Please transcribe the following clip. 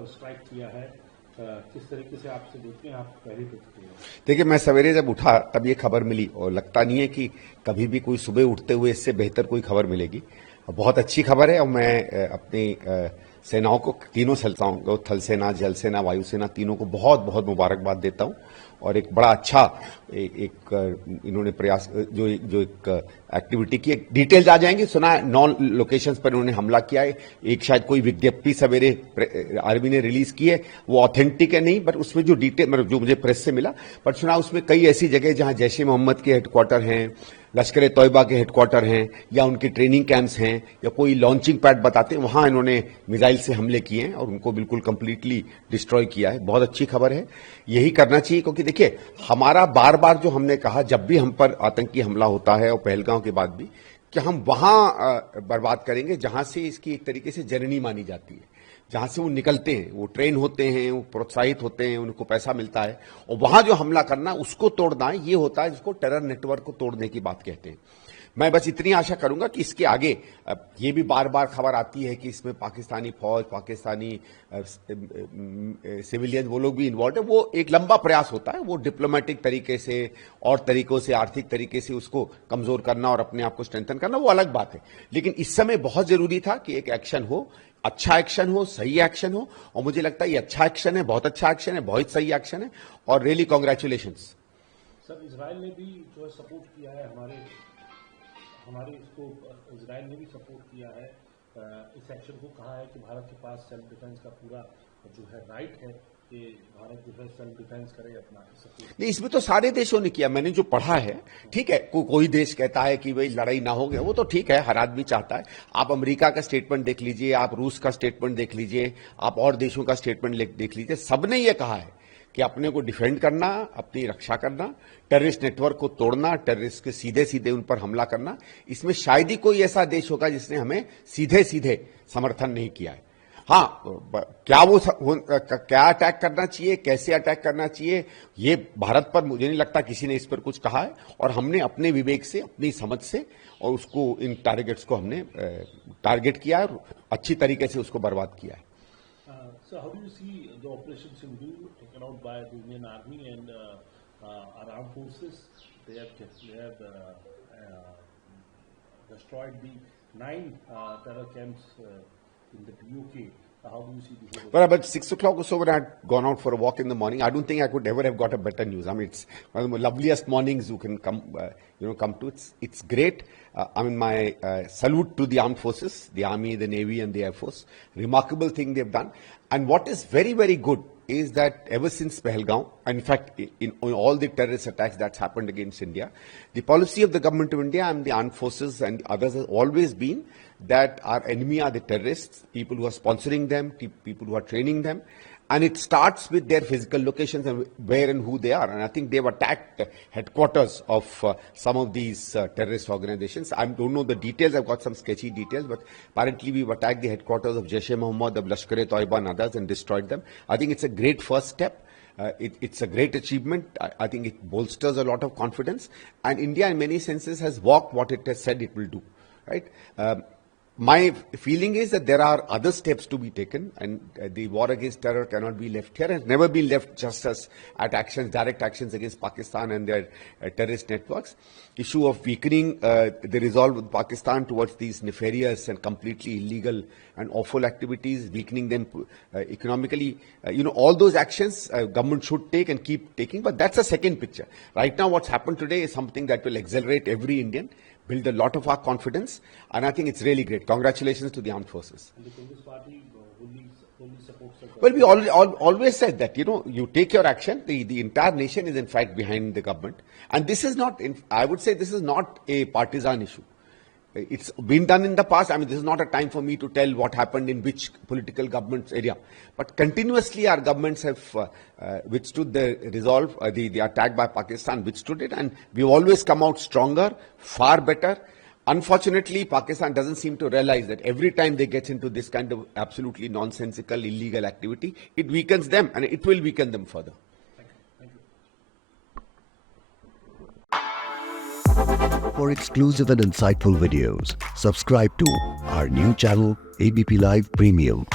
पर स्ट्राइक किया है, किस तरीके से आपसे देखते हैं, आप पहली प्रतिक्रिया? देखिए, मैं सवेरे जब उठा तब ये खबर मिली और लगता नहीं है कि कभी भी कोई सुबह उठते हुए इससे बेहतर कोई खबर मिलेगी। बहुत अच्छी खबर है और मैं अपनी सेनाओं को, तीनों सेनाओं को, थल सेना, जल सेना, वायुसेना, तीनों को बहुत बहुत मुबारकबाद देता हूं। और एक बड़ा अच्छा इन्होंने प्रयास जो एक एक्टिविटी की, डिटेल्स आ जाएंगे। सुना 9 लोकेशंस पर इन्होंने हमला किया है। एक शायद कोई विज्ञप्ति सवेरे आर्मी ने रिलीज की है, वो ऑथेंटिक है नहीं, बट उसमें जो डिटेल मतलब जो मुझे प्रेस से मिला, बट सुना उसमें कई ऐसी जगह जहां जैश ए मोहम्मद के हेडक्वार्टर हैं, लश्कर ए तोयबा के हेडक्वार्टर हैं, या उनके ट्रेनिंग कैंप्स हैं, या कोई लॉन्चिंग पैड बताते हैं, वहां इन्होंने मिसाइल से हमले किए हैं और उनको बिल्कुल कंप्लीटली डिस्ट्रॉय किया है। बहुत अच्छी खबर है, यही करना चाहिए। क्योंकि देखिए, हमारा बार बार जो हमने कहा, जब भी हम पर आतंकी हमला होता है और पहलगांव के बाद भी, कि हम वहां बर्बाद करेंगे जहां से इसकी एक तरीके से जननी मानी जाती है, जहां से वो निकलते हैं, वो ट्रेन होते हैं, वो प्रोत्साहित होते हैं, उनको पैसा मिलता है, और वहां जो हमला करना, उसको तोड़ना, ये होता है जिसको टेरर नेटवर्क को तोड़ने की बात कहते हैं। मैं बस इतनी आशा करूंगा कि इसके आगे, ये भी बार बार खबर आती है कि इसमें पाकिस्तानी फौज, पाकिस्तानी सिविलियन, वो लोग भी इन्वॉल्व है। वो एक लंबा प्रयास होता है, वो डिप्लोमेटिक तरीके से और तरीकों से, आर्थिक तरीके से उसको कमजोर करना और अपने आप को स्ट्रेंथन करना, वो अलग बात है। लेकिन इस समय बहुत जरूरी था कि एक एक्शन हो, अच्छा एक्शन हो, सही एक्शन हो, और मुझे लगता है ये अच्छा एक्शन है, बहुत अच्छा एक्शन है, बहुत सही एक्शन है, और रियली कांग्रेचुलेशंस। सर, इजराइल ने भी जो है सपोर्ट किया है, हमारे इसको इजराइल ने भी सपोर्ट किया है, इस एक्शन को कहा है कि भारत के पास सेल्फ डिफेंस का पूरा जो है राइट है कि भारत जो है सेल्फ डिफेंस करे अपना सपोर्ट। नहीं, इसमें तो सारे देशों ने किया, मैंने जो पढ़ा है। ठीक है, कोई देश कहता है कि भाई लड़ाई ना हो गया, वो तो ठीक है, हर आदमी चाहता है। आप अमेरिका का स्टेटमेंट देख लीजिए, आप रूस का स्टेटमेंट देख लीजिए, आप और देशों का स्टेटमेंट देख लीजिए, सबने ये कहा है कि अपने को डिफेंड करना, अपनी रक्षा करना, टेररिस्ट नेटवर्क को तोड़ना, टेररिस्ट के सीधे सीधे उन पर हमला करना। इसमें शायद ही कोई ऐसा देश होगा जिसने हमें सीधे सीधे समर्थन नहीं किया है। हाँ, क्या अटैक करना चाहिए, कैसे अटैक करना चाहिए, ये भारत पर मुझे नहीं लगता किसी ने इस पर कुछ कहा है, और हमने अपने विवेक से, अपनी समझ से, और उसको, इन टारगेट्स को हमने टारगेट किया है और अच्छी तरीके से उसको बर्बाद किया है। So how do you see the Operation Sindoor taken out by the Indian Army and our armed forces? They have destroyed the 9 terror camps in the POK. How do you see the whole? Well, about 6 o'clock or so, when I had gone out for a walk in the morning, I don't think I could ever have got a better news. I mean, it's one of the loveliest mornings you can come to. It's great. I mean, my salute to the armed forces, the Army, the Navy, and the Air Force. Remarkable thing they've done. And what is very, very good is that ever since Pahalgam, and in fact, in all the terrorist attacks that's happened against India, the policy of the government of India and the armed forces and others has always been that our enemy are the terrorists, people who are sponsoring them, people who are training them. And it starts with their physical locations and where and who they are. And I think they've attacked headquarters of some of these terrorist organizations. I don't know the details. I've got some sketchy details. But apparently we've attacked the headquarters of Jaish e Mohammed, of Lashkar e Taiba and others, and destroyed them. I think it's a great first step. It's a great achievement. I think it bolsters a lot of confidence. And India, in many senses, has walked what it has said it will do. Right? My feeling is that there are other steps to be taken, and the war against terror cannot be left here. It's never been left just as at actions, direct actions against Pakistan and their terrorist networks. Issue of weakening the resolve with Pakistan towards these nefarious and completely illegal and awful activities, weakening them economically. All those actions government should take and keep taking, but that's a second picture. Right now, what's happened today is something that will exhilarate every Indian, build a lot of our confidence, and I think it's really great. Congratulations to the armed forces. And the Congress party fully supports the government. Well, we always said that, you take your action. The entire nation is in fact behind the government. And this is not, I would say this is not a partisan issue. It's been done in the past. I mean, this is not a time for me to tell what happened in which political government's area. But continuously our governments have withstood the resolve, the attack by Pakistan, withstood it. And we've always come out stronger, far better. Unfortunately, Pakistan doesn't seem to realize that every time they get into this kind of absolutely nonsensical, illegal activity, it weakens them and it will weaken them further. For exclusive and insightful videos, subscribe to our new channel ABP Live Premium.